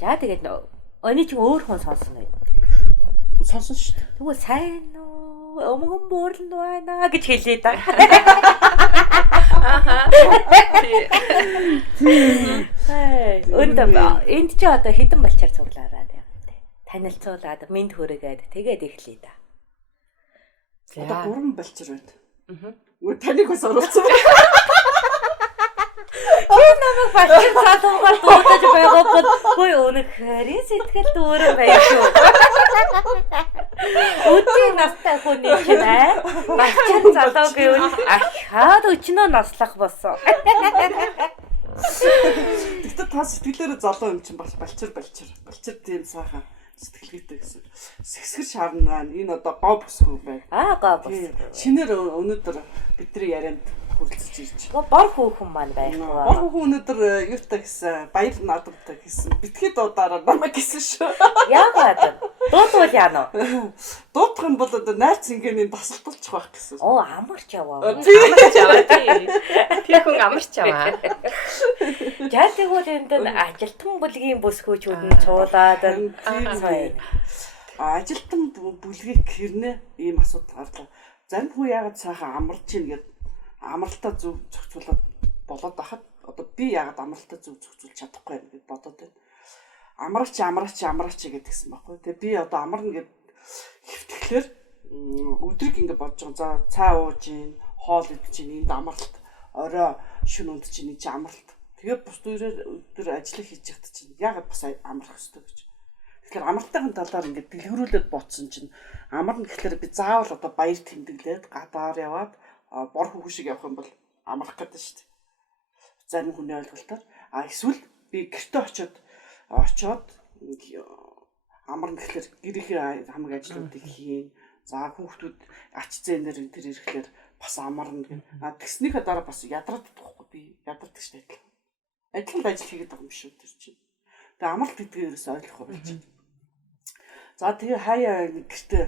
За тэгээд оны чинь өөр хүн сонсон байд. Сонсон шүү дээ. Тэгвэл сайн уу? Өмгөн буурланд байна гэж хэлээ да. Энд чи одоо хідэн балчаар цуглаараа юм те. Танилцуулаад минь хүрээгээд тэгээд эхлэе да. Одоо 3 балчир байна. Таныг бас оруулсан. Тэр намайг балчир цаалуугаар дуудаж байгаа бол хөөе өнөхөр сэтгэл дүүрэн байшгүй. Өдний настай хүний чинь балчир залуу гэвэл ахаад өчнөө наслах болсон. Тэгтээ та сэтгэлээрээ залуу юм чинь балчир тийм сайхан сэтгэлгээтэй гэсэн. Сэсгэр шарна байна. Энэ одоо гоо бүсгүй байна. Гоо бүс. Шинээр өнөөдөр бидний ярианд хүрэлцэж ирж. Бор хүүхэн маань байхгүй. Бор хүүхэн өнөөдөр юутай гэсэн баяр наадамтай гэсэн. Битгий дуудаараа намайг гэсэн шүү. Яагаад? Дуудвал яана уу? Дуудах юм бол одоо найрц ингээний тасалдуулчих байх гэсэн. Амарч яваа. Амарч яваа тий. Тэр хүн амарч яваа. За тэгвэл энд ажилтан бүлгийн бүсгүүчүүд нь цуулаад ажилтан бүлгийг хэрнээ ийм асуудал гарлаа. Зарим хүн яагаад сайхан амарч ийн гэд амралтаа зөв зохицуулаад болоод ахад одоо би яагаад амралтаа зөв зохицуулж чадахгүй юм гэд бодоод байна. Амраач гэдгсэн байхгүй. Тэгээ би одоо амарна гэд хэвтгэлээр өдрийг ингэ бодож байгаа. За цай ууж ийн, хоол идэж ийн, энд амралт, орой шөнө ундж ийн чи амралт. Тэгээ бус өдөр ажиллах хийж явахт чинь яагаад бас амрах хэрэгтэй гэж. Тэгэхээр амралтын талаар ингэ дэлгэрүүлээд бодсон чинь амарна гэхлээр би заавал одоо баяр тэмдэглээд гадаар яваад бор хүүхэн шиг явах юм бол амрах гэдэг шүү дээ. Зарим хүний ойлголтоор эсвэл би гэртээ очиод амарна гэхлээр гэрийн хамаг ажлуудыг хийн. За хүүхдүүд ач зээнээр тэр ирэхлээр бас амарна гэх. Тэгснийхээ дараа бас ядраад байхгүй би ядардаг шүү дээ. Адилхан ажил хийгээд байгаа юм шүү тэр чинь. Тэгээ амралт гэдгээрээс ойлгохгүй болж байна. За тэгээ хаяа гэртээ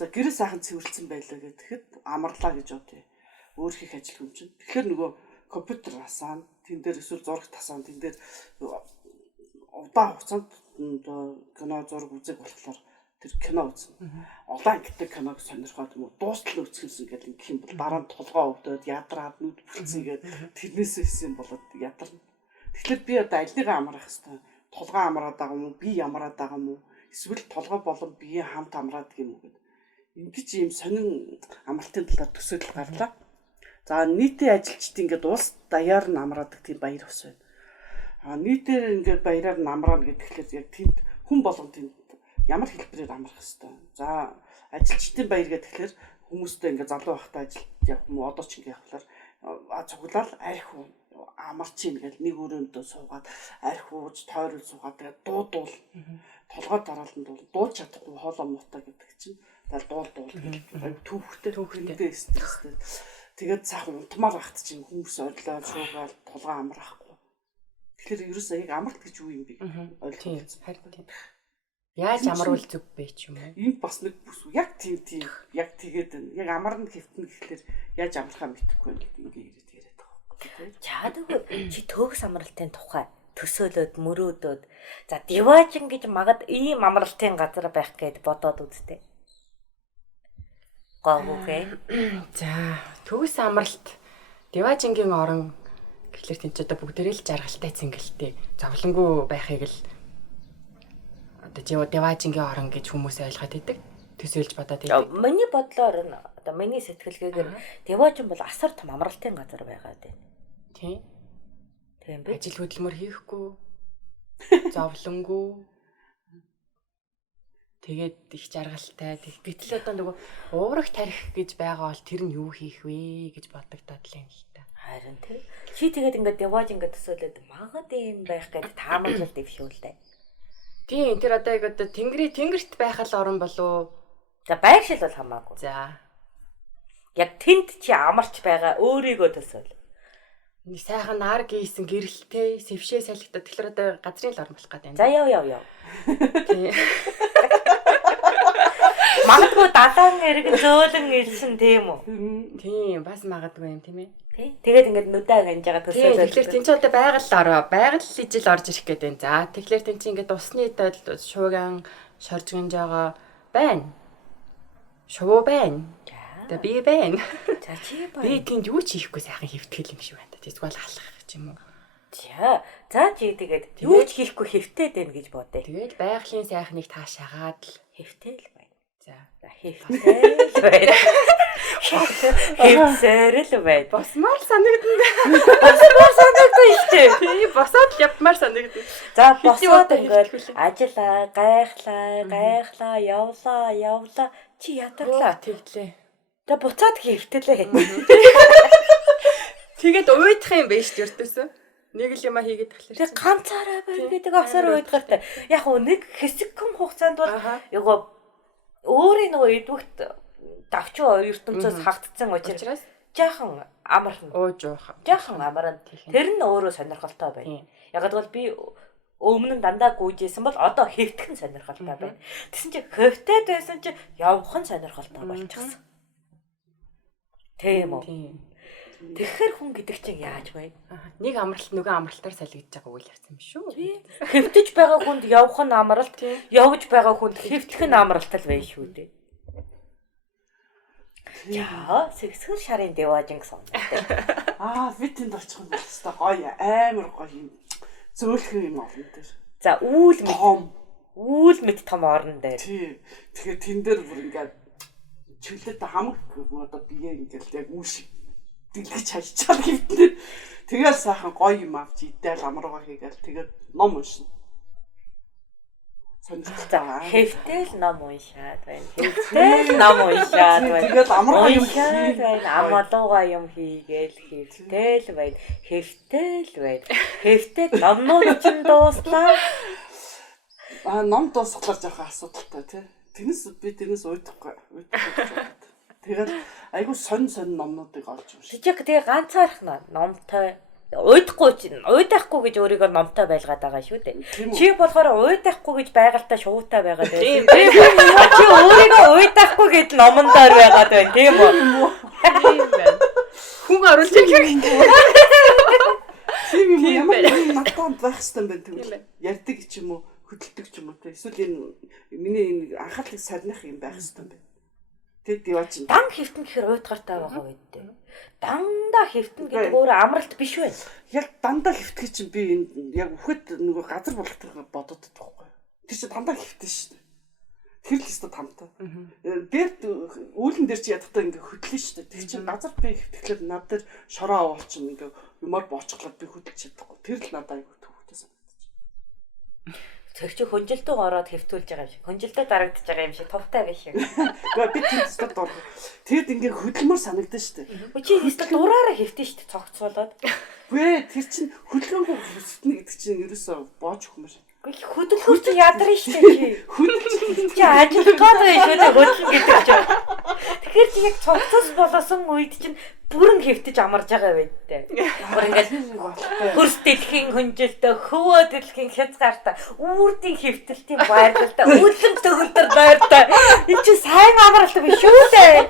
за гэрээ сайхан цэвэрлсэн байлаа гэхэд амарлаа гэж бодъё. Өөр хийх ажил юм чинь. Тэгэхээр нөгөө компьютер асаана, тэн дээр эсвэл зураг тасаана, тэн дээр удаан хугацаанд кино зураг үзэх болохоор тэр кино үзнэ. Улаан ангитай киног сонирхоод юм уу дуустал үзчихсэн гэдэг гэх юм бол дараа нь толгоо өвдөд ядраад нүд бүлцээгээд тэрнээсээ хийсэн болоод ядарна. Тэгэхээр би одоо альнийгаа амрах хэвээр толгоо амраад байгаа юм уу, би амраад байгаа юм уу? Эсвэл толгой болон бие хамт амраад гэх юм уу гэдэг. Ингэж ийм сонин амралтын талаар төсөөлөл гарлаа. За нийтийн ажилчид ингээд улс даяар нь амраадаг тийм баяр ус байна. Нийтээр ингээд баяраар нь амраана гэхлээр яг тэнд хүн болгон тэнд ямар хэлбэрээр амрах хэвээр. За ажилчдын баяр гэхлээр хүмүүстэй ингээд залуу байхдаа ажилд явах юм уу, одоо ч ингээд явхлаар цуглаал арх уу амарч ийн гэл нэг өрөөндөө суугаад арх ууж тойрол суугаад тэгээд дуудвал толгой дараалан дуулж чадахгүй хоолоо муутай гэдэг чинь тэгэл дуул төвхтэй стресстэй тэгээд цаахан унтмаар багт чинь хүмүүс орлоо шуугаал толгой амраахгүй. Тэгэхээр ерөөсөө яг амралт гэж юу юм бэ ойлгохгүй. Харин тийм. Яаж амарвал зүг бэ ч юм уу? Энд бас нэг бүс яг тийм яг тэгээд яг амарна хэвтэн гэхлээр яаж амрахаа мэдэхгүй байх ингээд яриад байгаа. Чаадаг чи төгс амралтын тухай төсөөлөд мөрөөдөөд за Деважин гэж магад ийм амралтын газар байх гэд бодоод үзтээ. Гоогүйгээ. За төгс амралт Деважингийн орон гэхлээр тийм ч одоо бүгдээрээ л жаргалтай цэнгэлтэй зовлонгүй байхыг л одоо Деважингийн орон гэж хүмүүс ойлгоод байдаг. Төсөөлж бодоод байдаг. Миний бодлоор одоо миний сэтгэлгээгээр Деважин бол асар том амралтын газар байгаад байна. Тийм. Тийм бэ. Ажил хөдөлмөр хийхгүй. Зовлонгүй. Тэгээд их жаргалтай. Гэтэл одоо нөгөө уурах тарих гэж байгаа бол тэр нь юу хийх вэ гэж бодогдоод л юм л та. Харин тий. Чи тэгээд ингээд Деваж ингээд төсөөлөд магад юм байх гэдэг таамаглалт дэвшүүлдэг. Тийм тэр одоо яг одоо тэнгэрт байх л орон болов. За байршил бол хамаагүй. За. Яг тэнд чи амарч байгаа өөрийгөө төсөөл. Нэг сайхан нар гийсэн гэрэлтэй, сэвшээ салхитад тэгэхээр одоо газрын л орон болох гэдэг юм. За яв. Тийм. Магадгүй далайн эргэн зөөлөн илсэн тийм үү? Тийм бас магадгүй юм тийм ээ. Тэгээд ингээд нүдээ ханж байгаа төсөөлөд. Тэгэхээр тэн чи одоо байгаль ижил орж ирэх гээд байна. За тэгэхээр тэн чи ингээд усны дал шууган шоржгонж байгаа байна. Шувуу байна. Тэгээ би байна. За чи байна. Би тэнд юу ч хийхгүй сайхан хөвтгэл юм шиг байна. Тэгвэл алах ч юм уу. За чи тэгээд юу ч хийхгүй хэвтээд байна гэж бодъё. Тэгээд байгалийн сайхныг таашаагаад л Хэвтэл байна. за Хэвтэл байна. Хэвсэрэл байна. босмоор санагдана. Босмоор санагдсан шүү дээ. Би босоод л явмаар санагдана. За босоод ингээд ажиллаа, гайхлаа, явлаа. Чи ядарлаа. Тэглээ. Тэгээ буцаад хэвтэлээ. Тэгээд уйдах юм байна шүү дээ ердөөсөө. Нэг л юма хийгээд тахлаа. Тэгээ ганцаараа байна гэдэг осоор уйдгартай. Яг уу нэг хэсэгхэн хугацаанд бол яг өөрийн нөгөө идвэгт давч ертөнцөөс хагдсан учраас жаахан амарна. Жаахан амарна. Тэр нь өөрөө сонирхолтой байна. Яг гэвэл би өмнө нь дандаа гүйжсэн бол одоо хэвтгэн сонирхолтой байна. Тэсэн чи хөвтөд байсан чи явах нь сонирхолтой болчихсон. Тийм үү? Тэгэхээр хүн гэдэг чинь яаж вэ? Нэг амралт нөгөө амралтаар салгиж байгаа үйл явц юм шүү. Хэвтэж байгаа хүнд явах нь амралт, явж байгаа хүнд хэвтэх нь амралт л байна шүү дээ. Яа, сэгсгэр шарын дэважин гэсэн. Би тэнд очих юм байна. Гоё, амар гоё юм. Зөөлхөн юм орно дээр. За, үүл мэд том орно дээр. Тий. Тэгэхээр тэн дээр бүр ингээд чөлөөт хамаг одоо бие ингээд яг үүш дэлгэж хайчаад хэвтнэ. Тэгэл сайхан гоё юм авч идэл амрууга хийгээл тэгээд ном уншина. сонирхолтой. Хэвтэл ном уншаад байна. Хэвтэл ном уншаад байна. Тэгээд амархан юм уншаад байна. Амалууга юм хийгээл хэвтэл байна. Хэвтэл байна. Хэвтэл номнууд ч дууслаа. Ном дуусглаар жоохон асуудалтай тий. Тэрнээс уйдахгүй. Тэгээд айгу сонь номнуудыг олж уншиж. Тэгээ ганцаарх номтой уйдахгүй чинь уйдахгүй гэж өөрийгөө номтой байлгаад байгаа шүү дээ. Чи болохоор уйдахгүй гэж байгальтай шуутай байгаад байна. Чи өөрийгөө уйдахгүй гэж номондоор байгаад байна, тийм үү? Тийм байна. Хүн оруулж хэрэгтэй. Тийм юм ямар натанд байх хэрэгтэй юм бэ тэгвэл ярьдаг ч юм уу, хөдөлдөг ч юм уу те. Эсвэл энэ миний анхаарлыг сарних юм байх хэрэгтэй юм байна. Тэг яваач. Дан хэвтэн гэхэр уйдгартай байгаа байдтэй. Дандаа хэвтэн гэдэг өөр амралт биш вэ? Яг дандаа хэвтгэж чинь би энэ яг үхэд нөгөө газар болгохыг бодоод байгаа байхгүй. Тэр чинь дандаа хэвтэн шүү дээ. Тэр л өстө тамтай. Дээрт үүлэн дээр чи ядахтаа ингээ хөдлөн шүү дээ. Тэр чинь газар би хэвтгэхлээр над дээр шороо авуулчин ингээ юмар боочглоод би хөдөлж чадахгүй. Тэр л надад аягүй төвхтэй санагдчих. Тэр чи хөнжилтөө ороод хэвтүүлж байгаа юм шиг. Хөнжилтөө дарагдж байгаа юм шиг товтой биш юм. Гэхдээ би тэр өстө дор. Тэгэд ингээ хөдөлмөр санагдсан шүү дээ. Чи өстө дураараа хэвтэн шүү дээ цогцолоод. Гүй тэр чинь хөдөлгөөнгүй хэвтэнэ гэдэг чинь ерөөсөө боож өгөх юм шиг. Хөдөлгөөр чи ядарна шүү дээ. Хөдөлж чи ажиллах гэдэг шүү дээ хөдөлгөн гэдэг чинь. Тэгэхээр чи яг цогцос болоосон үед чинь бүрэн хэвтэж амарж байгаа байдтай. Бүр ингээд хөрс дэлхийн хөнжилтөө, хөвөө дэлхийн хязгаартай, үрдийн хэвтэлтийн байрлалтай, үлэн төгөлдөр байртай. Энэ чи сайн амралт биш шүү дээ.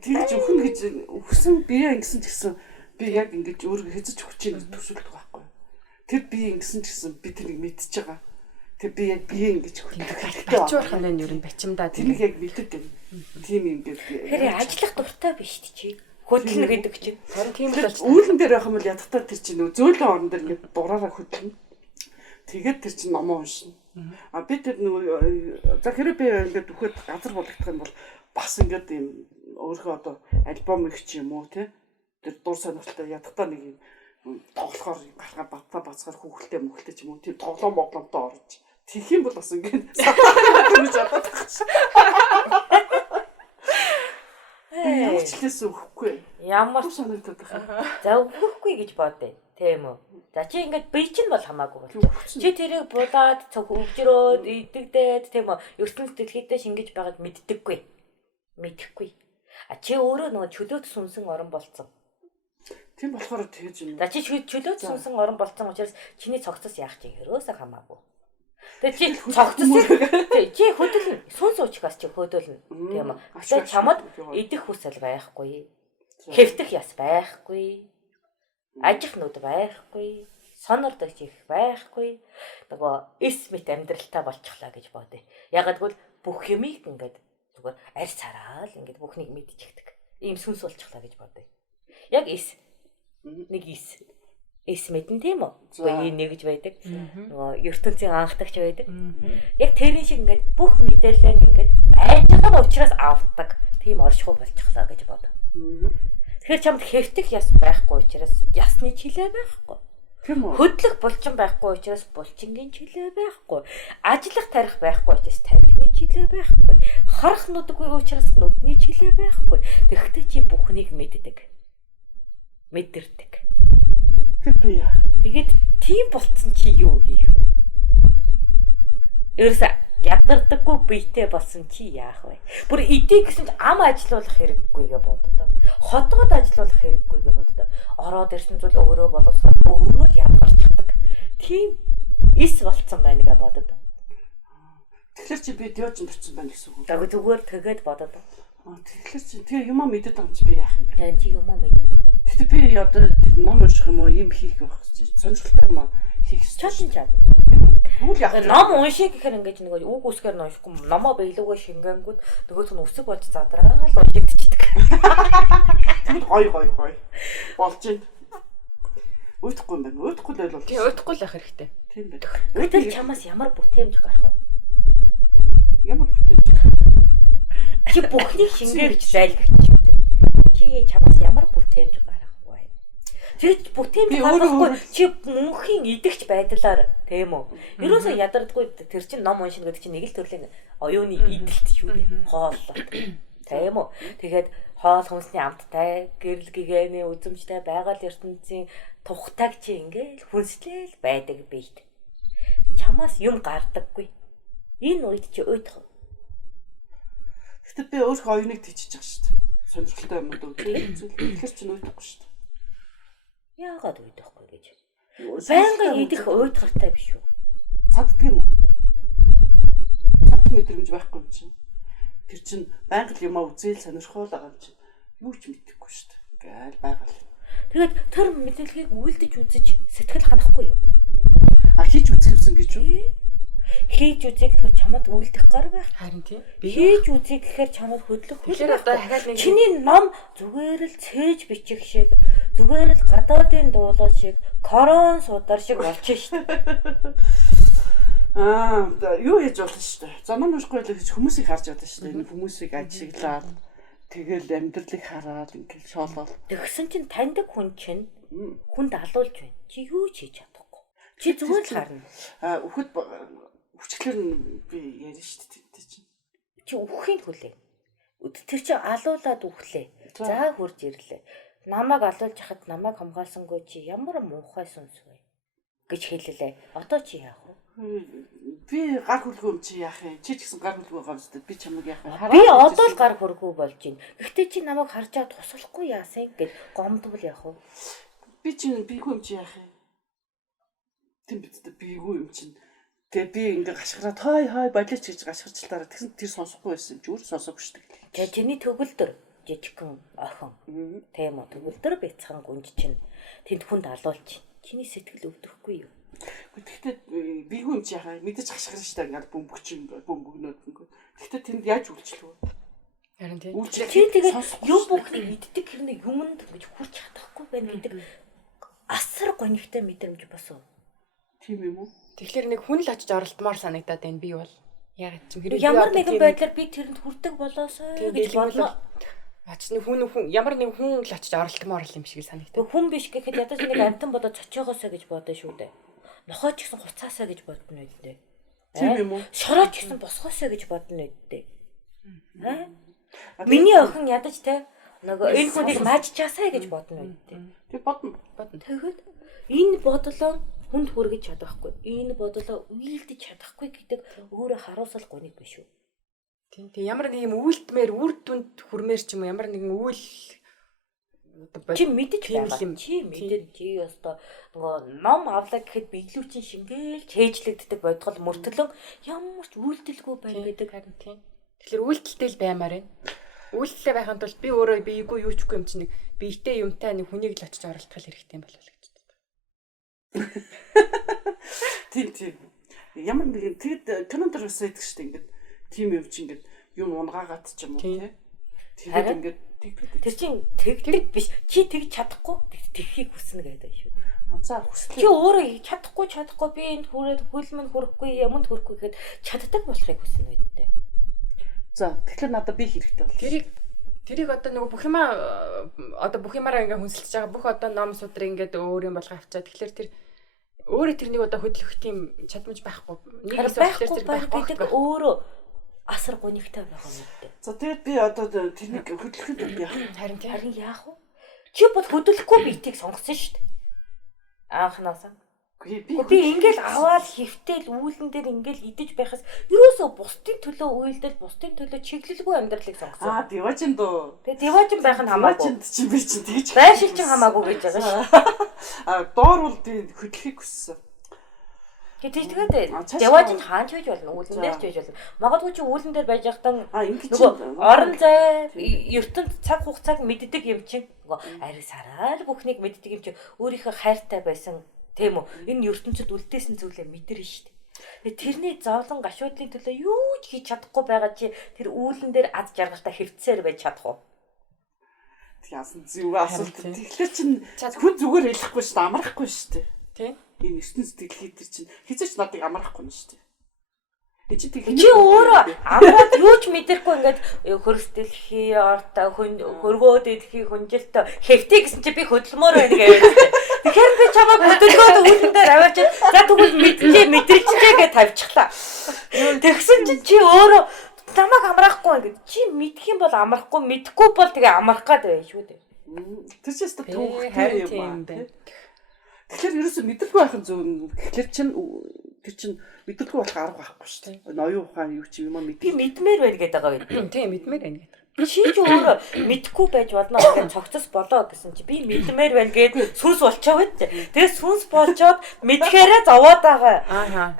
Тэгж өхөн гэж өгсөн бие ингэсэн ч гэсэн би яг ингэж өөрийгөө хэзэж өгч чинь төсөөлдөг байхгүй. Тэр бие ингэсэн ч гэсэн би тэрийг мэдчихэж байгаа. Тэр би яг бие ингэж хөдөлгөх хэрэгтэй. Ачуурхан нь юу н бачимдаа тэрийг яг мэддэг юм. Тийм юм би. Тэгэхээр ажиллах дуртай биш чи. Хөдөлнө гэдэг чинь. Тийм л бол үүлэн дээр байх юм бол ядахтаа тэр чинь нөө зөөлөн орон дээр ингэ дураараа хөдлөнө. Тэгээд тэр чинь номоо уншина. Би тэр нөгөө за хэрэв би ингэ үхэд газар болгох юм бол бас ингэ юм өөрөө одоо альбом их ч юм уу тий. Тэр дур сонирхолтой ядахтаа нэг юм тоглохоор гаргаа батта бацгаар хүүхэлтэй мөхөлтэй ч юм уу тийм тоглоом богломтой орж тийх юм бол бас ингэ сатаа задаад явчлээс өгөхгүй Ямар санагдаад байна. за өгөхгүй гэж бодъё. Тийм үү. За чи ингээд бие чинь бол хамаагүй бол. Чи тэрийг булаад цог өвжрөөд идэгдээд тийм үү. ертөнц дэлхийдээ шингэж байгаад мэддэггүй. Мэдэхгүй. Чи өөрөө нөгөө чөлөөт сүнсэн орон болцсон. Тийм болохоор тэгж юм. За чи чөлөөт сүнсэн орон болцсон учраас чиний цогцос яах чи хөрөөсөө хамаагүй. Тэгээ чи цогцосыг чи хөдөлнө. Сүн суучихаас чи хөдөлнө. Тийм үү. Тэгэхээр чамд идэх хүсэл байхгүй. Хэвтэх яс байхгүй. Ажих нүд байхгүй. Сонордож их байхгүй. Нөгөө эс мэт амьдралтай болчихлаа гэж бодъё. Ягаад гэвэл бүх юмыг ингээд зүгээр арьс цараал ингээд бүхнийг мэдчихдэг. Ийм сүнс болчихлаа гэж бодъё. Яг эс. Нэг эс. Эс мэдэн тийм үү? Үгүй нэгж байдаг. Нөгөө ертөнцийн анхдагч байдаг. Яг тэрийн шиг ингээд бүх мэдээлэл ингээд байж байгаа учраас авдаг. Тийм оршихуй болчихлоо гэж бодъё. Тэгэхээр чамд хэвтэх яс байхгүй учраас ясны чилээ байхгүй. Хөдлөх булчин байхгүй учраас булчингийн чилээ байхгүй. Ажиллах тарих байхгүй учраас тарихны чилээ байхгүй. Харах нүдгүй учраас нүдний чилээ байхгүй. Тэгэхдээ чи бүхнийг мэддэг. Мэдэрдэг. Тэгээд тийм болцсон чи юу хийх вэ? Ерөөсө ядардаггүй биетэй болсон чи яах вэ? Бүр эдийг гэсэн ам ажиллуулах хэрэггүй гэж боддоо. Хотгод ажиллуулах хэрэггүй гэж боддоо. Ороод ирсэн зүйл өөрөө боловсрол өөрөө ядгарчдаг. Тийм эс болцсон байна гэж боддоо. Тэгэхээр чи би дөөж очсон байна гэсэн үг. Зүгээр тэгээд боддоо. Тэгэхээр чи тэгээ юмаа мэдээд байгаа юм чи би яах юм бэ? Яа чи юмаа мэднэ. Гэтэ би одоо ном унших юм уу, юм хийх байх гэж сонирхолтой юм хийх чадна чад. Тэгвэл яг ном унших гэхээр ингээд нэг үг үсгээр нь уншихгүй номоо биелүүгээ шингээнгүүд нөгөөх нь өсөг болж задраал уншигдчихдэг. Тэгвэл гоё болж байна. Уйтахгүй юм байна. Уйтахгүй л байлгүй. Тий, уйтахгүй л байх хэрэгтэй. Тийм байх. Гэтэл чамаас ямар бүтээмж гарах вэ? Ямар бүтээмж? Чи бүхнийг шингээж зайлгч юм дээ. Чи чамаас ямар бүтээмж гарах вэ? Чи бүтээмж гарахгүй чи мөнхийн идэгч байдлаар тийм үү? Ерөөсөө ядардаггүй тэр чин ном уншина гэдэг чинь нэг л төрлийн оюуны идэлт шүү дээ. Хооллол. Тийм үү? Тэгээд хоол хүнсний амттай, гэрэл гэгээний үзэмжтэй байгаль ертөнцийн тухтайг чи ингээл хүнслээл байдаг бийт. Чамаас юм гардаггүй. Энэ үед чи уйдах. Гэтэ би өөрөө оюуныг тийчиж байгаа шүү дээ. Сонирхолтой юм дөө. Тэгэхээр ч уйдахгүй шүү дээ. Яагаад уйдахгүй гэж? Байнга идэх уйдгартай биш үү? Цаддаг юм уу? Цад мэдрэмж байхгүй юм чинь. Тэр чинь байнга юмаа үзэл сонирхол байгаа юм чинь. Юу ч мэдэхгүй шүү дээ. Ингээл байгаа л. Тэгээд тэр мэдээллийг үйлдэж үзэж сэтгэл ханахгүй юу? Хийж үзэх юмсан гэж юу? Хийж үзье гэхээр чамд үйлдэх гар байх. Харин тийм. Хийж үзье гэхээр чамд хөдлөх хөл. Тэгэхээр одоо дахиад нэг чиний ном зүгээр л цээж бичих шиг, зүгээр л гадаадын дуулал шиг, корон судар шиг болчих шүү дээ. Юу хийж болно шүү дээ. Заман уншихгүй л гэж хүмүүсийг харж байгаа шүү дээ. Энэ хүмүүсийг ажиглаад тэгэл амьдралыг хараад ингээл шоолол. Тэгсэн чинь таньдаг хүн чинь хүнд алуулж байна. Чи юу ч хийж чадахгүй. Чи зүгээр л харна. Үхэд хүчлэр нь би ярина шүү дээ тийм чинь. Чи үхэхийн хүлээ. Тэр чи алуулаад үхлээ. За хурж ирлээ. Намайг алуулж хахад намайг хамгаалсангүй чи ямар муухай сүнс вэ гэж хэллээ. Одоо чи яах вэ? Би гар хөлгөө юм чи яах юм? Чи ч гэсэн гар хөлгөө байгаа зү би чамайг яах вэ? Би одоо л гар хөргөө болж байна. Гэхдээ чи намайг харж аваад туслахгүй яасан гэж гомдвол яах вэ? Би чи бигүй юм чи яах юм? Тэм бидтэй бигүй юм чинь. Тэгээ би ингээ гашгараад хой болооч гэж гашгирчлаараа тэгсэн тэр сонсохгүй байсан. Зүгээр сонсоогүй шүү дээ. Тэгээ чиний төгөлдөр жижигхэн охин. Тийм үү төгөлдөр бяцхан гүнж чинь тэнд хүнд алуулч. Чиний сэтгэл өвдөхгүй юу? Гэхдээ бигүй юм чи яхаа мэдээж гашгирна шүү дээ. Ингээ бөмбөгнөөд ингээ. Гэхдээ тэнд яаж үйлчлэх вэ? Харин тийм. Чи тэгээд юм бүхнийг иддэг хэрнээ юмд ингэж хүрч чадахгүй байна гэдэг асар гонигтай мэдрэмж босоо. Тийм юм уу? Тэгэхээр нэг хүн л очиж оролдмоор санагдаад байна би бол. Яг ч хэрэг ямар нэгэн байдлаар би тэрэнд хүрдэг болоосоо гэж бодлоо. Очиж хүн ямар нэг хүн л очиж оролдмоор юм шиг санагдав. Хүн биш гэхэд ядаж нэг амтан болоод цочоогоосоо гэж бодоо шүү дээ. Нохооч гэсэн хуцаасаа гэж бодно үедээ. Тийм юм уу? Шорооч гэсэн босгоосоо гэж бодно үедээ. Миний охин ядаж те нөгөө энэ хүнийг маажчаасаа гэж бодно үедээ. Тэг бодно. Тэгэхэд энэ бодлоо хүнд хүргэж чадахгүй. Энэ бодлоо үйлдэж чадахгүй гэдэг өөрөө харуулсал гониг биш үү? Тийм. Ямар нэг юм үйлдмээр үр дүнд хүрмээр ч юм уу ямар нэгэн үйл чи мэдэж байгаа юм. Чи мэдэн чи ёстой нөгөө ном авлаа гэхэд биелүүчин шингээл чэйжлэгддэг бодгол мөртлөн ямар ч үйлдэлгүй байна гэдэг харин тийм. Тэгэхээр үйлдэлтэй л баймаар байна. Үйлдэлээ байхын тулд би өөрөө биегүй юу ч үгүй юм чинь нэг биетэй юмтай нэг хүнийг л очиж оролдох хэрэгтэй юм болов уу гэж боддог. Тийм. Ямар нэгэн тэгэд кинонд бас байдаг шүү дээ. Ингээд тийм юм чи ингээд юм унгаагаад ч юм уу тий. Тэгээд ингээд тэр чинь тэгдэг биш. Чи тэгж чадахгүй тэгхийг хүснэ гэдэг шүү. За хүсэл. Чи өөрөө чадахгүй би энд хүрээд хөлмөн хүрэхгүй юмд хүрэхгүй гэхэд чаддаг болохыг хүснэ үү. За тэгэхээр надад би хэрэгтэй бол. Тэрийг одоо нөгөө бүх юмараа ингээ хүнсэлж байгаа бүх одоо ном судрыг ингээд өөр юм болгоо авчаа. Тэгэхээр тэр өөрөө тэрнийг одоо хөдлөх тийм чадмж байхгүй. Нэг байхгүй гэдэг өөрөө асар гонигтай байгаа юм дээ. За тэгээд би одоо тэрнийг хөдлөхөд яах вэ? Харин яах вэ? Чи бод хөдлөхгүй биетийг сонгосон шүү дээ. Анхнаасаа. Би ингээл аваад хөвтөл үүлэн дээр ингээл идэж байхаас юусоо бусдын төлөө уйлдэл бусдын төлөө чиглэлгүй амьдралыг сонгосон. Деважин дөө. Тэгээ деважин байх нь хамаагүй. Деважин чи би чи тэгж байшил чинь хамаагүй гэж байгаа шүү. Доор бол би хөдлөхийг хүссэн. Тэгээд деважин хаанч байж болно? Үүлэн дээр ч байж болно. Магадгүй чи үүлэн дээр байж байхдаа нөгөө орон зай ертөнд цаг хугацааг мэддэг юм чинь нөгөө ари сараа л бүхнийг мэддэг юм чинь өөрийнхөө хайртай байсан. Тийм үү? Энэ ертөнцид үлдээсэн зүйлээ мэдэрнэ шүү дээ. Тэрний зовлон гашуудлын төлөө юу ч хийж чадахгүй байгаа чи тэр үүлэн дээр аз жаргалтай хэвцээр байж чадах уу? Яасан зүг асуулт. Тэгэхээр чин хүн зүгээр хэлэхгүй шүү дээ, амрахгүй шүү дээ. Тийм. Энэ ертөнц сэтгэлээ тэр чин хизээч надыг амрахгүй нь шүү дээ. Чи өөрөө амраад юу ч мэдэрхгүй ингээд хөрсдөлхий ортой хөргөөд идэхий хүнжилтөө хэвтээ гэсэн чи би хөдөлмөр байна гэж. Тэгэхээр би чамайг хөдөлгөөд үүлэн дээр аваачаад за тэгвэл мэдрэлчээ гэж тавьчихлаа. Тэгсэн чи өөрөө намайг амраахгүй ингээд чи мэдх юм бол амрахгүй мэдхгүй бол тэгээ амрах гад байх шүү дээ. Тэр ч өстө түүхтэй юм байна. Тэгэхээр ерөөсөө мэдрэлгүй байх нь зөв юм. Тэгэхээр тэр чин мэдрэлгүй болох арга байхгүй шүү дээ. Ноён ухаан юу ч юм мэдээ. Би мэдмээр байна гэдэг байгаа юм. Тийм мэдмээр байна гэдэг. Чи ч өөрөө мэдхгүй байж болно гэж цогцос болоо гэсэн чи би мэдмээр байна гэд сүнс болчоо байт. Тэгээд сүнс болчоод мэдхээрээ зовоод байгаа.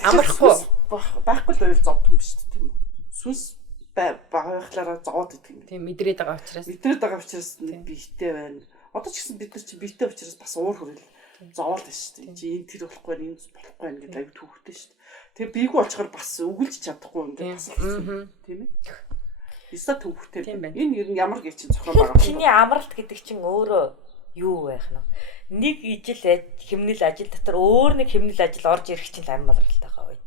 Амархгүй байхгүй л ойл зовдөг юм шүү дээ тийм үү. Сүнс багахлаараа зовоод идэх юм. Тийм мэдрээд байгаа учраас нэг биетэй байна. Одоо ч гэсэн бид нар чи биетэй учраас бас уур хүрэл зовоол байна шүү дээ. Чи энэ тэр болохгүй энэ болохгүй байна гэдэг аяг түүхтэй шүү дээ. Тэгээ биегүй очихоор бас өгүүлж чадахгүй юм гэдэг бас тийм ээ. Иста түүхтэй. Энэ ер нь ямар гэж чинь цохроо байгаа юм. Чиний амралт гэдэг чинь өөрөө юу байх нь? Нэг ижил хэмнэл ажил дотор өөр нэг хэмнэл ажил орж ирэх чинь амралтай байгаа байд.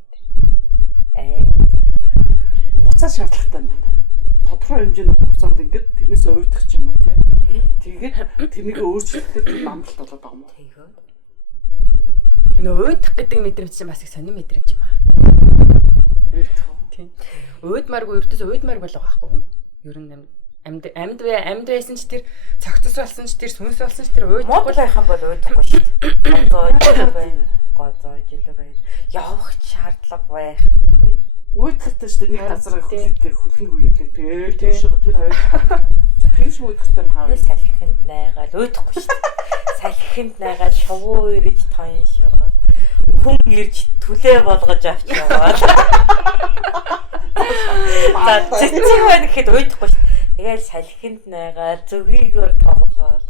Хугацаа шаардлагатай байна. Тодорхой хэмжээний хугацаанд ингээд тэрнээс уйтах ч юм уу тийм. Тэгээд тэрнийг өөрчлөлтөд амралт болоод байгаа юм уу? Энэ уйдах гэдэг мэдрэмж чинь бас их сонир мэдрэмж юм аа. Уйдах. Тийм. Уйдмааргүй ердөөс уйдмаар болоо байхгүй хүн. Ер нь амьд байсан ч тэр цогцос болсон ч тэр сүнс болсон ч тэр уйдахгүй байх юм бол уйдахгүй шүү дээ. Гозоо жил байна. Явах шаардлага байхгүй. Уйдахтай шүү дээ нэг газар хөлнөгүй хэлээ. Тэгээд тийш тэр хоёр тэр шиг уйдахтай хаа. Салхинд найгаал уйдахгүй шүү дээ. Салхинд найгаал шувуу ирж тоон шүү. Хүн ирж түлээ болгож авч яваад. Цэцэг байна гэхэд уйдахгүй шүү. Тэгэл салхинд найгаал зөвгийгээр тоглоод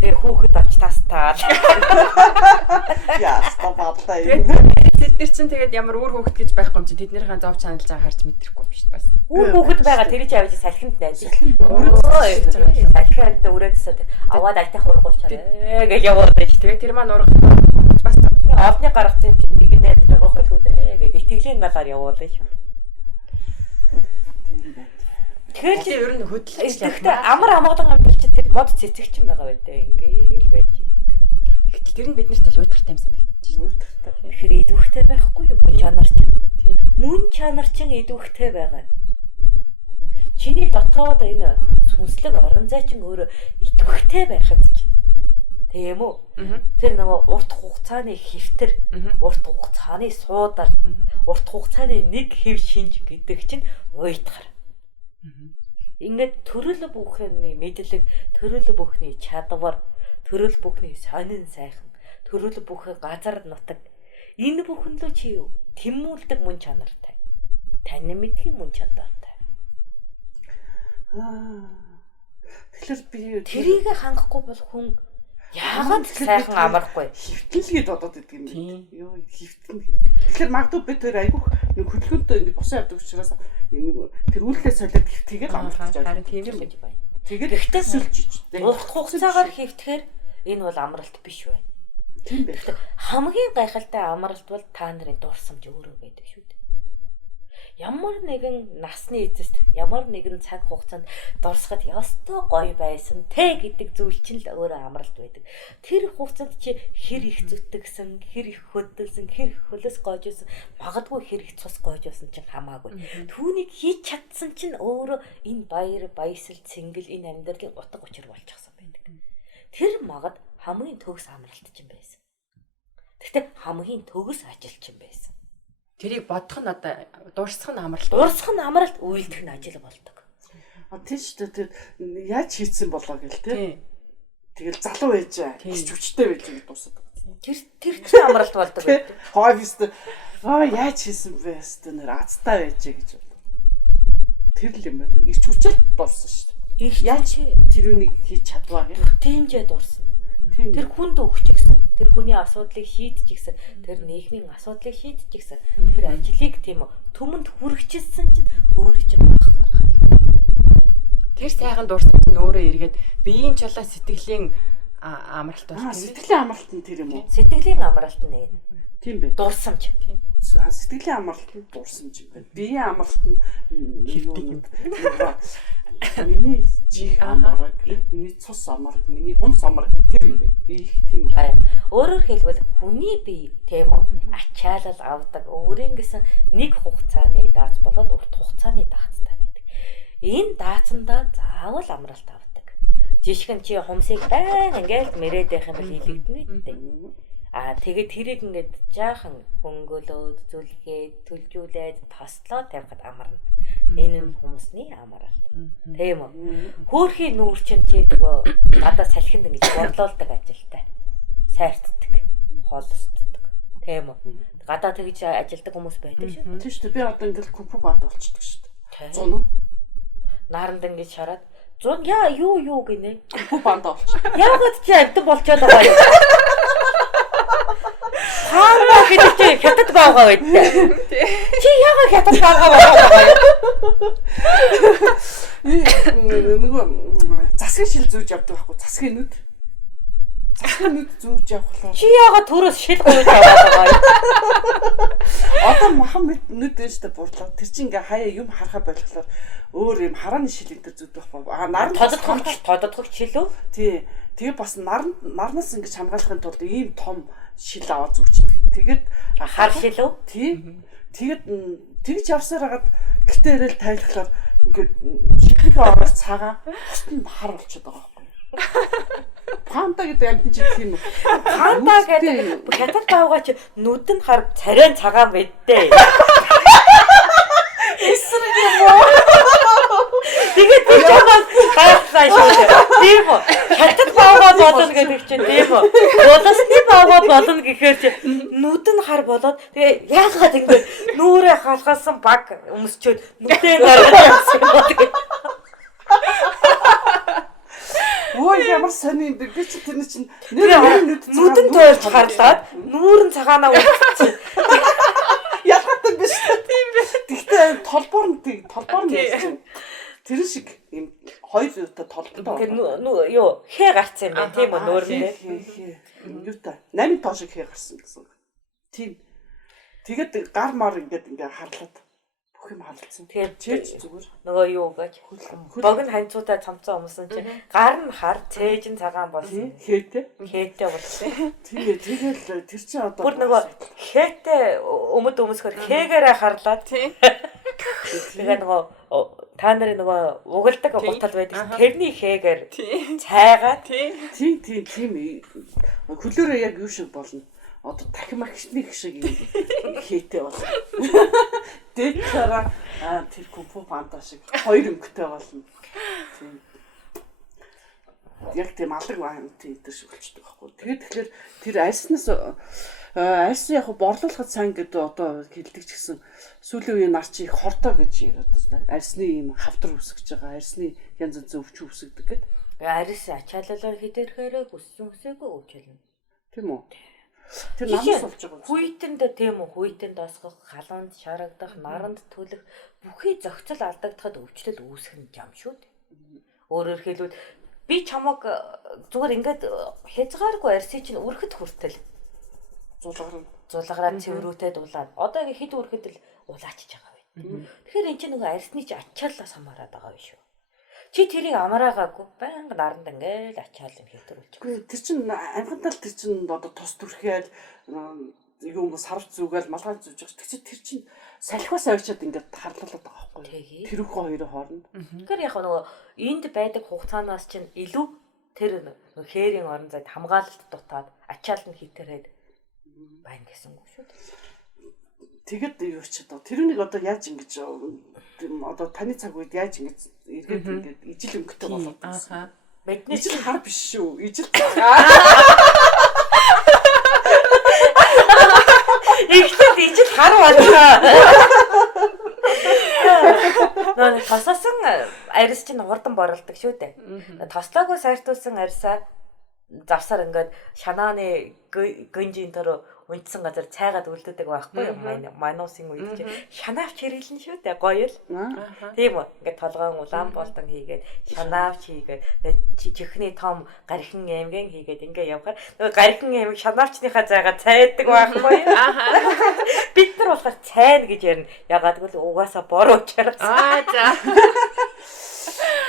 тэгээ хүүхэд авч тастаал. Яа, стопаалтай юм. Тэд нар чинь тэгээд ямар өөр хүүхэд гэж байхгүй юм чинь тэднийхэн зов чаналж байгаа харж мэдрэхгүй биш бас. Өөр хүүхэд байгаа тэр чинь авч салхинд найж. Салхинд өрөөдсөд аваад айтах ургуулчаа гэж яваад байж. Тэгээд тэр маань ургах бас авны гарах юм чинь нэг нь найж байгаа хөлгөө гэдэг итгэлийн галаар явуулаа шүү. Тэгэхээр чи ер нь хөдлөж гэхдээ амар амгалан амьдрал чи тэр мод цэцэгчин байгаа байдаа ингээл байж идэг. Тэгтэл тэр нь биднэрт л уйтгартай юм санагдчих. Уйтгартай. Тэгэхээр идвэхтэй байхгүй юу мөн чанар чинь. Мөн чанар чинь идвэхтэй байгаа. Чиний дотоод энэ сүнслэг орон зай чинь өөрөө идвэхтэй байхад чинь. Тийм үү? Тэр нөгөө урт хугацааны хэвтэр, урт хугацааны суудар, урт хугацааны нэг хэв шинж гэдэг чинь уйтгар. Ингээд төрөл бүхний мэдлэг, төрөл бүхний чадвар, төрөл бүхний сонин сайхан, төрөл бүхний газар нутаг энэ бүхнлөө чи юу? Тэмүүлдэг мөн чанартай. Тань мэдхийн мөн чанартай. Тэгэхээр би тэрийг хангахгүй бол хүн яагаад сайхан амархгүй хөвтөлгээд бодоод идэг юм бэ? Йоо хөвтөн. Тэгэхээр магадгүй би тэр айгүйх нэг хөдөлгөөнтэй ингэ босон явдаг учраас тэр үйлдэл солиод хөвтгээд амарч байгаа. Харин тийм л байна. Тэгээд ихтэй сүлжиж. урт хугацаагаар хөвтгэхээр энэ бол амралт биш байна. Тийм байх. Хамгийн гайхалтай амралт бол та нарын дурсамж өөрөө байдаг шүү дээ. Ямар нэгэн насны эцэст ямар нэгэн цаг хугацаанд дурсахад ёстой гоё байсан те гэдэг зүйл чинь л өөрөө амралт байдаг. Тэр хугацаанд чи хэр их зүтгэсэн, хэр их хөдөлсөн, хэр их хөлөс гоожсэн, магадгүй хэр их цус гоожсэн чинь хамаагүй. Түүнийг хийж чадсан чинь өөрөө энэ баяр, баясал, цэнгэл энэ амьдралын утга учир болчихсон байдаг. Тэр магад хамгийн төгс амралт чинь байсан. Гэхдээ хамгийн төгс ажил чинь байсан. Тэрийг бодох нь одоо дурсах нь амралт. Дурсах нь амралт, үйлдэх нь ажил болдог. Тийм шүү дээ. Тэр яаж хийцэн болоо гэл тий. Тэгэл залуу байж гэж хүчтэй байж гэж дуусаад. Тэр чинь амралт болдог байдаг. Хойвст яаж хийсэн бэ хэвээр нэр азтай байж гэж бодлоо. Тэр л юм байна. Ирч хүчээр дууссан шүү дээ. Яаж тэрүүнийг хийж чадваа гэх. Тэмжээ дурсан. Тэр хүнд өгчихсэн. Тэр хүний асуудлыг шийдчихсэн. Тэр нийгмийн асуудлыг шийдчихсэн. Тэр ажлыг тийм үү түмэнд хүргэжсэн чинь өөрөө чинь бах гаргах. Тэр сайхан дурсан чинь өөрөө эргээд биеийн чулаа сэтгэлийн амралт бол тийм. Сэтгэлийн амралт нь тэр юм уу? Сэтгэлийн амралт нь энэ. Тийм бэ. Дурсамж. Тийм. Сэтгэлийн амралт нь дурсамж юм байна. Биеийн амралт нь юу юм. Миний чих амраг, миний цус амраг, миний хумс амраг тэр юм бэ. Би их тийм. Өөрөөр хэлбэл хүний бие тийм үү ачаалал авдаг өөрийн гэсэн нэг хугацааны даац болоод урт хугацааны даацтай байдаг. Энэ даацандаа заавал амралт авдаг. Жишгэн чи хумсыг байн ингээд мэрээд байх юм бол хийлэгдэнэ гэдэг. Тэгээд тэрийг ингээд жаахан хөнгөлөөд зүлгээд төлжүүлээд тослоод тавихад амарна. Энэ нь хүмүүсний амралт. Тийм үү? Хөөрхийн нүүр чинь чи нөгөө гадаа салхинд ингэж борлуулдаг ажилтай. Сайртдаг, холстдаг. Тийм үү? Гадаа тэгж ажилдаг хүмүүс байдаг шүү. Тийм шүү. Би одоо ингээл купу банд болчихдог шүү дээ. Зун. Наранд ингэж шараад зун яа юу гинэ? Купу банд болчих. Яагаад чи амтан болчиход байгаа юм? Хаа гэдэг чи хятад байгаа байд. Чи яагаад хятад байгаа юм? Нөгөө засгийн шил зүүж явдаг байхгүй засгийн нүд. Засгийн нүд зүүж явхлаа. Чи яагаад төрөөс шил гойж байгаа юм? Одоо махан нүд дэжтэй бурлаа. Тэр чинь ингээ хаяа юм харахаа болохоор өөр юм харааны шил энэ зүүдэг байхгүй. Наран тодотгох шил үү? Тий. Тэгээ бас нарнаас ингэж хамгаалахын тулд ийм том шил аваад зүрчдэг. Тэгээд хар шил үү? Тий. Тэгээд тэгж явсаар хагаад гэтээ ирээл тайлхлаар ингээд шилдэг ороос цагаан бусд нь хар болчиход байгаа байхгүй. Панда гэдэг амтэн чи тийм үү? Панда гэдэг хятад баавгаа чи нүд нь хар царайн цагаан байдтэй. Эсрэг юм уу? Тэгээд би чамаас гайхсан шүү. Тийм үү? Хятад баавгаа болно гэдэг чинь тийм үү? Болосны баавгаа болно гэхээр чи нүд нь хар болоод тэгээ яагаад ингэ нүрээ халгаалсан баг өмсчөөд нүдээ гаргаж явсан юм бэ? Ой ямар сони юм бэ? Би чи тэр чинь нүдэн тойлж харлаад нүүрэн цагаанаа үлдсэн. Ялгаатай биш тийм бэ. Тэгтээ толбоор нь ярьсан. Тэр шиг юм хоёр юутай толботой. Юу хээ гарцсан юм байна тийм үү нүүрэндээ. Юутай 8 тоо шиг хээ гарсан гэсэн. Тийм. Тэгээд гар мар ингээд харлаад бүх юм халдсан. Тэгээд зүгээр нөгөө юу гэж бог нь ханцуутай цамцаа өмсөн чи гар нь хар цээж нь цагаан болсон. Хээтэй болсон. Тэгээд тэр чи одоо бүр нөгөө хээтэй өмд өмсгөр хээгээрээ харлаад тийм. Тэгээд нөгөө та нарын нөгөө угалдаг гутал байдаг. Тэрний хээгээр цайгаа тийм. Хөлөөрөө яг юу шиг болно. Одоо тахимагчны шиг юм хээтэй болно. Дэцара тэр купу панда шиг хоёр өнгөтэй болно. Тийм. яг тийм алаг байна тийм дээр шиг болчихдог байхгүй. Тэгэхээр тэр арьс яг борлуулахад сайн гэдэг одоо хэлдэг ч гэсэн сүүлийн үеийн нар чи их хордоо гэж одоо арьсны ийм хавдар үсгэж байгаа, арьсны янз янз өвчин үсгдэг гэдэг. Арьс ачаалалаар хідэрхээр өсөөгүй өвчлөн. Тийм үү? Тэр намаас болж байгаа. Хүйтэнд тийм үү, хүйтэнд осгох, халуунд шарагдах, наранд төлөх бүхий зохицол алдагдахад өвчлөл үүсэх нь юм шүү дээ. Өөрөөр хэлбэл би чамаг зүгээр ингээд хязгааргүй арьсыг чинь үргэд хүртэл зулгараад цэврүүтэй дулаад одоо ингэ хэд үргэд л улаачж байгаа бай. Тэгэхээр эн чинь нөгөө арьсны чи ачааллаас хамаарат байгаа юм шүү. Чи тэрийг амраагаагүй байнга наранд ингээл ачаал юм хэтэрүүлж. Үгүй тэр чинь амхантал тэр чинь одоо тус түрхгээл юм сарвч зүгээл малгай зүүж байгаа. Тэр чинь салхиас авчиад ингээд харлуулаад байгаа байхгүй. Тэр үхэн хоёрын хооронд. Тэгэхээр яг нөгөө энд байдаг хугацаанаас чинь илүү тэр хээрийн орон зайд хамгаалалт дутаад ачаал нь хитэрээд байна гэсэнгүй шүү дээ. Тэгэд юу ч одоо тэрнийг одоо яаж ингэж одоо таны цаг үед яаж ингэж эргээд ингээд ижил өнгөтэй болоод байна. Бидний ижил хар биш шүү. Ижил ихтэй ижил хар байна. Нөө тосоосон арьс чинь хурдан боролдог шүү дээ. Тослоогүй сайртуулсан арьсаа завсаар ингээд шанааны гönжийн төр унтсан газар цайгаад үлддэг байхгүй юу? Мануусын үед чи шанаавч хэрэглэн шүү дээ. Гоё л. Тийм үү? Ингээд толгоон улаан болдон хийгээд шанаавч хийгээд чихний том гархин аймгийн хийгээд ингээд явхаар нөгөө гархин аймаг шанаавчныхаа зайгаа цайдаг байхгүй юу? Бид нар болохоор цайна гэж ярина. Ягаад гэвэл угаасаа бор учраас. За.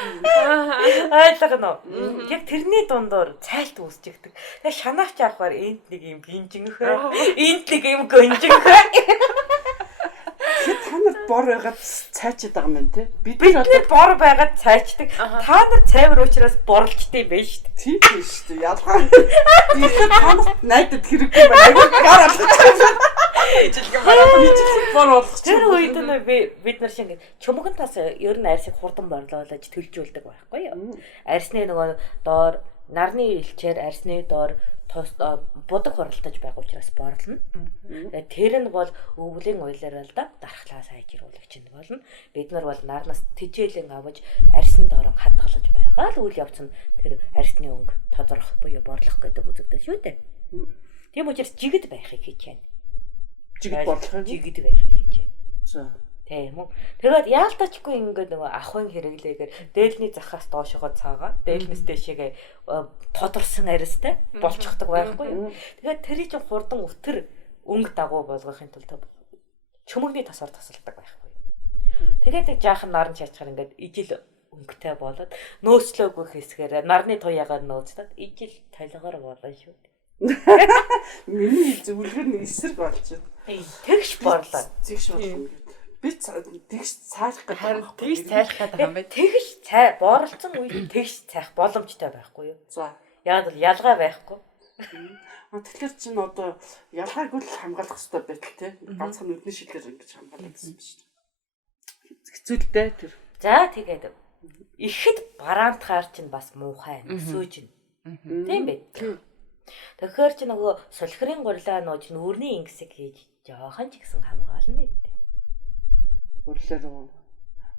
Айлгано. Яг тэрний дундуур цайлт үүсчихдэг. Тэгээ шанаавч авахаар энд нэг юм гинжинхэ, энд нэг юм гинжинхэ. Та нар бор байгаад цайчаад байгаа юм те. Бид нар бор байгаад цайчдаг. Та нар цайвар уучраас борлжтэй юм байна шүү дээ. Тийм биш шүү дээ. Ялгаа. Ийхээ та нарт найдад хэрэггүй байна. Тэр үед нь бид нар шиг чөмгөнтаас ер нь арьсыг хурдан борлуулж төлжүүлдэг байхгүй юу? Арьсны нөгөө доор нарны илчээр арьсны доор будаг хуралдаж байгаа учраас борлно. Тэр нь бол өвглийн уйлаар л да дархлаа сайжруулагч нь болно. Бид нар бол нарнаас тижээлэн аваж арьсан доорон хадгалж байгаа л үйл явц нь тэр арьсны өнгө тодорох буюу борлох гэдэг үзэгдэл шүү дээ. Тийм учраас жигд байхыг хийж байна. Жигд борлох жигд байхыг хийж байна. За. Тийм үү. Тэгээд яалтачгүй ингээд нөгөө ахын хэрэглээгээр дээлний захаас доошогоо цаагаа, дээлнээс дэшегээ тодорсон арьстай болчихдог байхгүй юу. Тэгээд тэрий чинь хурдан өтөр өнгө дагуу болгохын тулд чөмөгний тасаар тасалдаг байхгүй юу. Тэгээд жаахан наран чачгаар ингээд ижил өнгөтэй болоод нөөцлөөгүй хэсгээр нарны туяагаар нөөцлөд ижил талгаар болно шүү. Миний зөвлөгөр нь эсрэг болж байна. Тэгш борлоо. Тэгш борлоо. Би тэгш цайрах гэдэг. Харин тэгш цайрах гэдэг юм байна. Тэгш цай борлцсон үед тэгш цайх боломжтой байхгүй юу? За. Яг л ялгаа байхгүй. Тэгэхээр чинь одоо ялгааг л хамгаалах хэрэгтэй байтал те. Ганцхан нүдний шилээр ингэж хамгаалдаг гэсэн юм шүү дээ. Хэцүүлтэй тэр. За тэгээд ихэд бараантгаар чинь бас муухай өсөөж байна. Тийм бэ? Тэгэхээр чи нөгөө солихрын гурилаа нууж нүрний ингэсэг хийж жоохон ч гэсэн хамгаална гэдэг. Гурилаа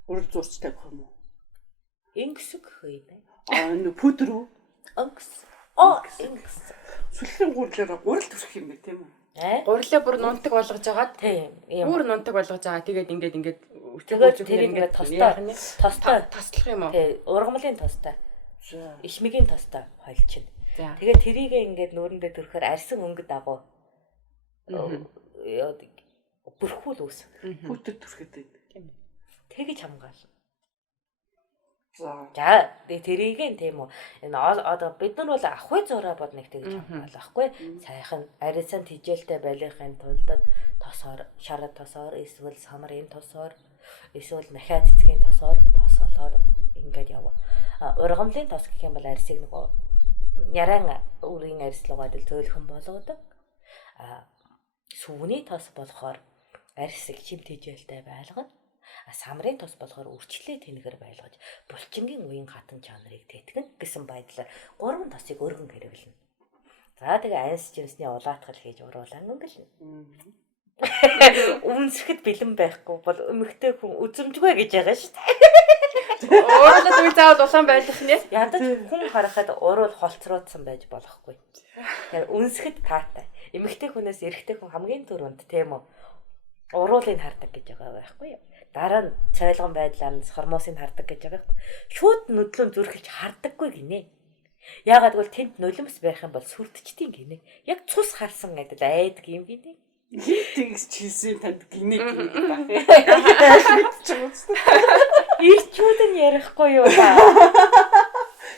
урал зурцтай гэх юм уу? Ингэсэг хөөе. Нөө пүдэр үү? Ингэс. Солихрын гурилаа урал төрөх юм бэ тийм үү? Гурилаа бүр нунтаг болгож агаад тийм. Бүр нунтаг болгож байгаа. Тэгээд ингээд тэгээд тэр ингээд тостой таслах юм уу? Тий, ургамлын тостой. Ишмигийн тостой хойлчихно. Тэгээд тэрийг ингээд нүүрэндээ төрөхөр арьсан өнгө дагуу. Бүрхүүл үүс. Пүтэр төрөхөд байна. Тэгэж хамгаална. За. За, тэрийг тийм үү. Энэ одоо бид нар бол ахуй зураа бод нэг тэгж хамгаалахгүй. Сайхан арьсан тижээлтэй байлгахын тулд тосоор, шараа тосоор, эсвэл самрын тосоор, эсвэл нахиа цэцгийн тосоор тосоолоод ингээд яваа. Ургамлын тос гэх юм бол арьсыг нөгөө няран үрийн арьслуугаад л зөөлхөн болгодог. Сүвний тос болохоор арьсыг чим тижээлтэй байлгана. Самрын тос болохоор үрчлээ тэнэгээр байлгаж булчингийн үеийн хатан чанарыг тэтгэн гэсэн байдлаар 3 тосыг өргөн хэрэглэнэ. За тэгээ айс жинсний улаатгал хийж уруулан өнгөлнө. Үнсэхэд бэлэн байхгүй бол эмэгтэй хүн үзэмжгүй гэж байгаа шүү дээ. Уурлаад үе заавал улаан байх нэ. Ядаж хүн харахад уруул холцруудсан байж болохгүй. Тэгэхээр үнсэхэд таатай. Эмэгтэй хүнээс эрэгтэй хүн хамгийн түрүүнд тийм үү? Уруулыг хардаг гэж байгаа байхгүй юу? Дараа нь цайлган байдлаар нь хормосыг хардаг гэж байгаа байхгүй. Шууд нүдлэн зүрхэлж хардаггүй гинэ. Яагаад гэвэл тэнд нулимс байх юм бол сүрдчтийн гинэ. Яг цус харсан адил айдаг юм гинэ. Тэгс чилсэн танд гинэ гинэ байх. Ирчүүд нь ярихгүй юу та?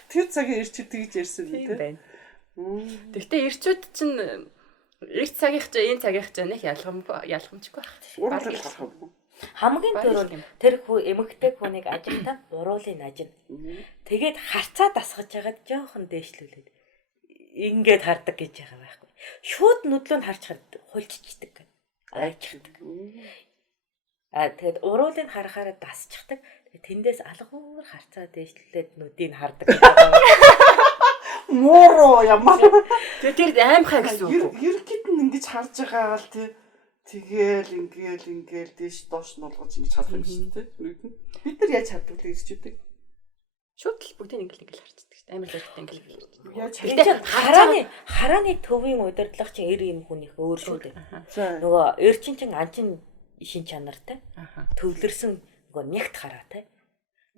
Тэр цагийн ирчүүд тэгж ярьсан үү те? Тэгтээ ирчүүд чинь эрт цагийнх ч энэ цагийнх ч нэг ялгамжгүй байх. Уруулал гарах юм. Хамгийн түрүүнд тэр эмэгтэй хүнийг ажилтан уруулыг ажина. Тэгээд харцаа дасгаж хагаад жоохон дээшлүүлээд ингээд хардаг гэж байгаа байхгүй. Шууд нүдлөө харж хад хулччихдаг. Айчихдаг. Тэгээд уруулыг харахаараа дасчихдаг. Тэндээс алгуур харцаа дээшлүүлээд нүдийг хардаг гэж байгаа. Мууро ямар. Тэр аимхай гэсэн үг. Ерөнхийд нь ингэж харж байгаа л тий. Тэгэл ингээл дээш доош нулгаж ингэж харах юм шүү дээ. Бид нар яаж хардаг вэ гэж үдэг? Шууд л бүгдийг ингээл харцдаг шүү дээ. Амар л ингээл харцдаг. Яаж харааны төвийн удирдлага чинь эр юм хүнийх өөр шүү дээ. Нөгөө эр чин анчин шин чанартай. Төвлөрсөн нөгөө нягт хараатай.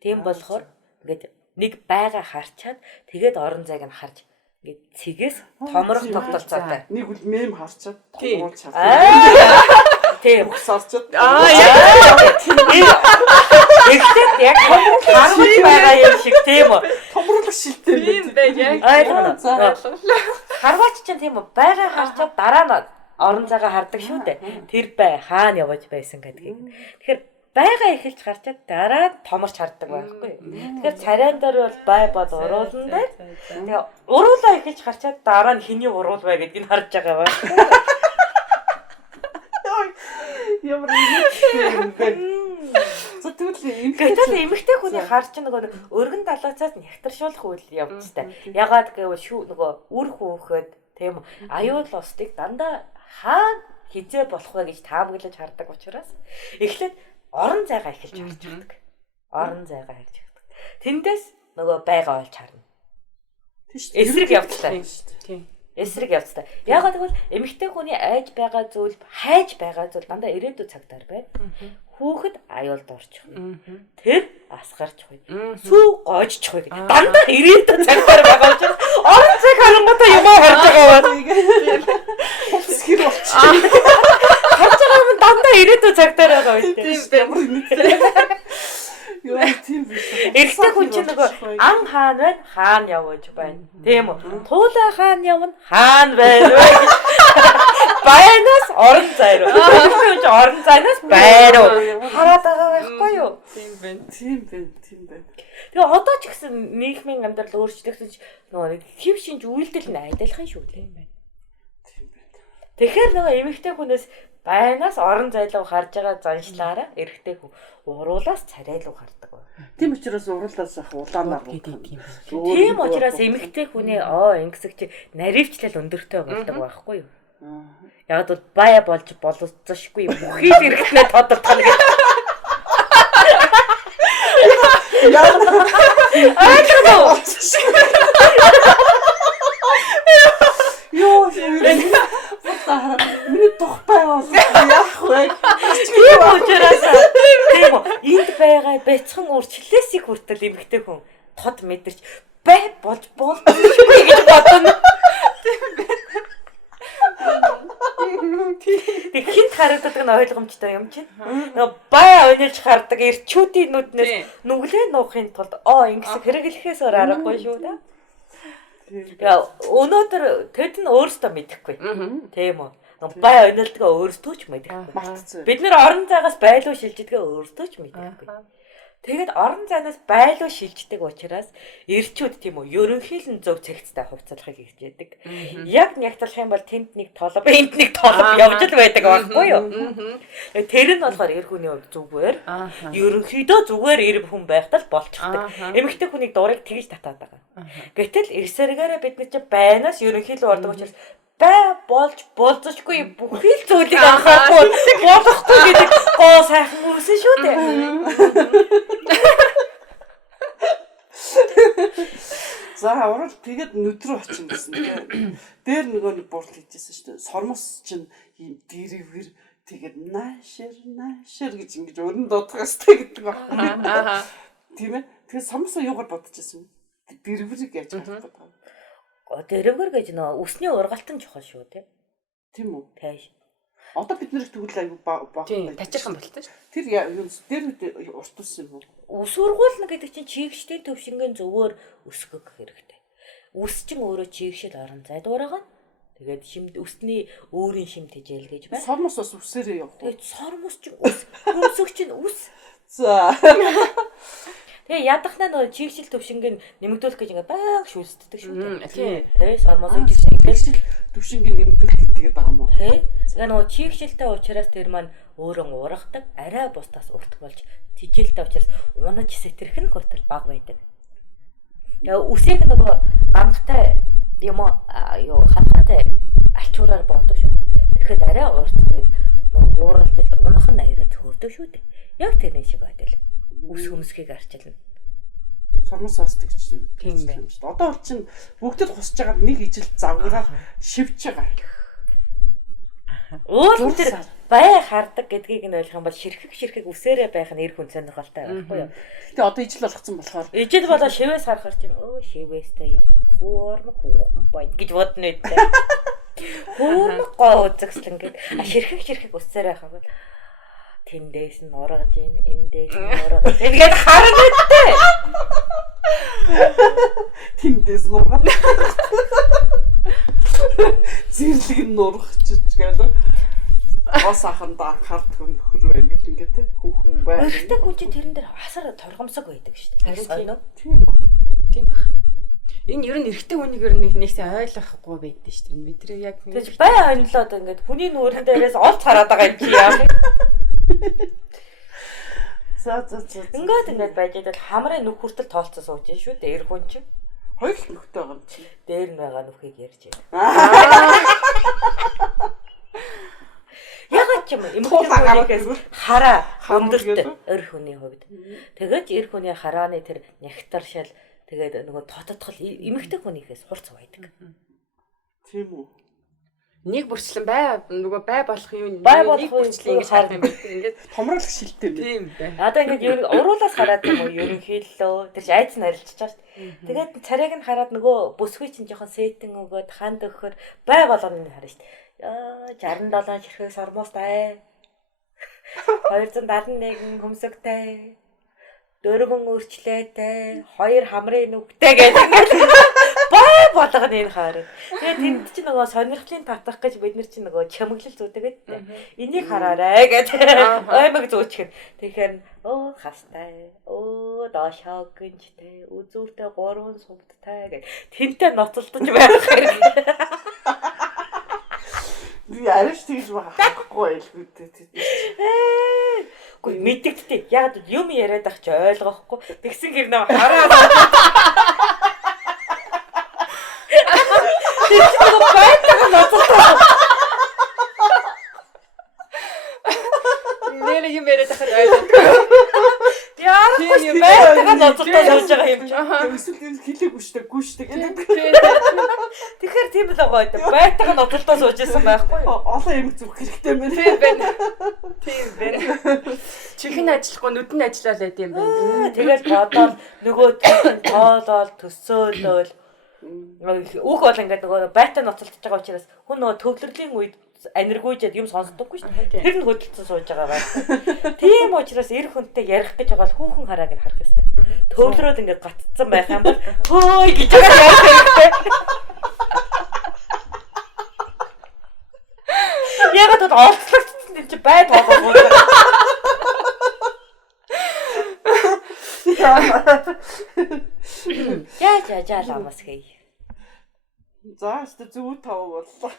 Тийм болохоор ингээд нэг байга харчаад тэгээд орон зайг нь харж ингээд цэгээс томрох тогтолцоотой. нэг үл мем харчаад томруулж харсан. Тийм. Сарчаад. Эхлээд яг харж байгаа юм шиг тийм үү? Томруулах шилтэй юм байна яг. Харваач чинь тийм үү? Байга харчаад дараа нь орон зайгаа хардаг шүү дээ. Тэр бай хаана явж байсан гэдгийг. Тэгэхээр байга эхэлж харчаад дараа томорч хардаг байхгүй. Тэгэхээр царайн дээр бол бай бол уруулан дээр. Тэгээ уруулаа эхэлж харчаад дараа нь хэний уруул бай гэдгийг харж байгаа байхгүй. Ямар юм бэ? За тэгвэл эмэгтэй хүний харж нөгөө өргөн далаацаас нягтршуулах үйл явцтай. Ягаад гэвэл нөгөө үр хөөхөд тийм аюул устыг дандаа хаана хизээ болох вэ гэж таамаглаж хардаг учраас эхлээд орон зайгаа эхэлж харж байдаг. Орон зайгаа харж байдаг. Тэндээс нөгөө байга олж харна. Эсрэг явцтай. Тийм. Эсрэг явцтай. Ягаад гэвэл эмэгтэй хүний айж байгаа зүйл, хайж байгаа зүйл дандаа ирээдүйн цагтаар байна. Хүүхэд аюулд орчих. Тэр асгарч хуй. Сүү гоожчих хуй. Дандаа ирээдүйн цагтаар байгаа учраас орон зайг харангуйтай юм харж байгаа байна. хэр болчих. Харж байгаа юм дандаа ирээдүйн цагтаар байгаа үү? Тийм ямар нэг. Юу тийм биш. Эрэгтэй хүн чинь нөгөө ан хаан байна, хаан явж байна. Тийм үү? Туулай хаан явна, хаан байна. Байнаас орон зай руу. Орон зайнаас бай руу. Хараад байгаа байхгүй юу? Тийм байна. Тэгээ одоо ч гэсэн нийгмийн амьдрал өөрчлөгдсөн ч нөгөө хэв шинж үйлдэл нь адилхан шүү дээ. Тэгэхээр нөгөө эмэгтэй хүнээс байнаас орон зайлуу харж байгаа заншлаараа эрэгтэй хүн уруулаас царай руу хардаг. Тийм учраас уруулаас ах улаанаар тийм. Тийм учраас эмэгтэй хүний ингэсэг чи наривчлал өндөртэй болдог байхгүй юу? Яг бол бая болж боловсчихгүй бүхий эрэгтнээ тодорхой гэж. Юу миний тухтай бол яах вэ? Тийм учраас тийм үү энд байгаа бяцхан үрчлээсийг хүртэл эмэгтэй хүн тод мэдэрч бай болж болдоггүй гэж бодно. Тэг хинт харагддаг нь ойлгомжтой юм чинь. Нөгөө бай онилж хардаг эрчүүдийн нүднээс нүглээ нуухын тулд ингэс хэрэглэхээс аргагүй шүү дээ. Өнөөдөр тэд нь өөрсдөө мэдэхгүй. Тийм үү. Бай онилдгаа өөрсдөө ч мэдэхгүй. Бид нэр орон зайгаас байлуу шилжидгээ өөрсдөө ч мэдэхгүй. Тэгээд орон зайнаас байлуу шилждэг учраас эрчүүд тийм үү ерөнхийдөө зөв цэгцтэй хувцалахыг хийж яадаг. Яг нягтлах юм бол тэнд нэг толб, энд нэг толб явж л байдаг байхгүй юу? Тэр нь болохоор эр хүний хувьд зүгээр. Ерөнхийдөө зүгээр эр хүн байхдаа л болчихдог. Эмэгтэй хүний дурыг тэгж татаад байгаа. Гэтэл эрсэргээрээ бид нар чи байнаас ерөнхийдөө ордог учраас болж болзошгүй бүхий л зүйлийг анхаарахгүй болохгүй гэдэг гоо сайхан үсэн шүү дээ. За урал тэгээд нүдрөө очин гэсэн тийм. Дээр нөгөө нэг бурл хийжсэн шүү дээ. Сормос чинь ийм дэрвэр тэгээд наашир гэж ингэж өрн дуудахстай гэдэг байна. Тийм ээ. Тэгээд сормосоо юугаар бодчихсон юм? Дэрвэрийг яаж бодох вэ? Дэрвэр гэж нөө үсний ургалтан чухал шүү тий. Тийм үү? Тэйш. Одоо бид нэр тэгвэл аюу баг тачирхан болтой шүү. Тэр дээр урт ус юм уу? Ус ургуулна гэдэг чинь чийгчдийн төвшингийн зөвөр өсгөх хэрэгтэй. Үс чинь өөрөө чийгшил орон зайд ураагаа. Тэгээд шимд үсний өөрийн шимт хижээл гэж байна. Сормос бас үсээрээ явах. Тэгээд сормос чинь үс, өсөх чинь үс. За. Тэгээ ядахнаа нөгөө чийгшил төвшингийн нэмэгдүүлэх гэж ингээ байг шүлсддэг шүү дээ. Тийм. Тэгээ сормосын чийгшил төвшингийн нэмэгдүүлэх гэдэг байгаа мó. Тэгээ нөгөө чийгшилтэй учраас тэр маань өөрөө ургадаг, арай бусдаас урт болж тижээлтэй учраас унаж сэтэрх нь хүртэл бага байдаг. Тэгээ үсийг нөгөө гангатай юм юу халхаатай альчуураар боодог шүү дээ. Тэгэхэд арай урт тэгээд нөгөө ууралж унах нь аяараа цөөрдөг шүү дээ. Яг тэр шиг байдаг. Үс хөмсгийг арчилна. Сормос сасдаг чинь тийм байна. Одоо бол чинь бүгдэд хусж байгаа нэг ижил завгаараа шивж байгаа. Өөр тэр бай хардаг гэдгийг нь ойлгох юм бол ширхэг үсээрээ байх нь эр хүн сонирхолтой байхгүй юу? Гэтэ одоо ижил болгоцсон болохоор ижил болоо шивээс харахаар чинь шивээстэй юм хуурмаг хүүхэн бод гэж бодно үстэй. Хуурмаг гоо үзэгслэн гээд ширхэг үсээрээ байх юм бол тэндээс нь ургаж ийн эндээс нь ургаж тэгээд харна үстэй. Тэндээс нь ургаж зэрлэг нь ургachж гээл. Бос аханда анхаардгүй нөхөр байна гэл ингээд те хүүхэн байна. Өөртөө хүн чинь тэрэн дээр асар торгомсог байдаг шүү дээ. Тийм үү? Тийм баг. Энэ ер нь эрэгтэй хүнийг нэгсээ ойлгохгүй байдсан шүү дээ. Бид тэр яг тэгж бай онлоод ингээд хүний нүрэн дээрээс олж хараад байгаа юм чи яа. За. Ингээд байж байгаа хамрын нүх хүртэл тоолцсон сууж шүү дээ. Эр хүн чинь хоёр л нүхтэй байгаа юм чи. Дээр нь байгаа нүхийг ярьж байна. Ягаад ч юм эмэгтэйгээс хараа өндөртэй эр хүний хувьд. Тэгээд эр хүний харааны тэр нягтаршил тэгээд нөгөө тототгол эмэгтэй хүнийхээс хурц байдаг. Тийм үү? нэг бүрчлэн нөгөө бай болох юм нэг бүрчлэн ингэж харах юм байна. Ингээд томруулах шилтэй юм. Тийм бай. Одоо ингээд уруулаас хараад юм уу ерөнхийдөө тэр айц нь арилчиж байгаа шүү дээ. Тэгээд царайг нь хараад нөгөө бүсгүй чинь жоохон сэтэн өгөөд ханд өгөхөр бай болгоно харна шүү дээ. 67 ширхэг сормоостай. 271 хөмсөгтэй. 4 өрчлөөтэй, 2 хамрын нүгтэй гэдэг бай болгоно энэ хараад. Тэгээд тэнд чинь нөгөө сонирхлын татах гэж бид нар чинь нөгөө чамглал зүүдэг гэдэг. Энийг хараарай гэдэг. Оймог зүүчгэн. Тэгэхээр хастай, доошоо гинжтэй, үзүүртэй 3 сувдтай гэдэг. Тэнтэй ноцолдож байх хэрэг. Би ариш тэгж байхгүй байлгүй. Гэхдээ мэддэгтэй. Яг юм яриад ах чи ойлгохгүй. Тэгсэн гэр нөө хараа. Тэр чинь нөгөө байтага ноцолтой. Нэр юм яриад ах ойлгохгүй. Яа, тийм байтага ноцолтой болж байгаа юм чи. Эсвэл энэ хэлээгүй штэ, гүйштэй гэдэг. Тэгэхээр тийм л байгаа юм. Байтага ноцолтой сууж исэн байхгүй юу? Олон юм зүрх хэрэгтэй байна. Тийм байна. Тийм байна. Чихэн ажиллахгүй нүдэн ажиллаад байт юм байна. Тэгэл бодоод нөгөө тоолол төсөөлөл үг бол ингээд нөгөө байта ноцолдож байгаа учраас хүн нөгөө төвлөрлийн үед аниргүйжээд юм сонсдоггүй шүү дээ. Тэр нь хөдөлсөн сууж байгаа байна. Тийм учраас эр хүнтэй ярих гэж байгаа л хүүхэн харааг нь харах хэрэгтэй. Төвлөрөөд ингээд гатцсан байх юм бол хөөй гэж ярих хэрэгтэй. Ягаад гэвэл олцлогдсон юм чи бай тоогоо. Жаа ламас хий. За, зөв тав боллоо.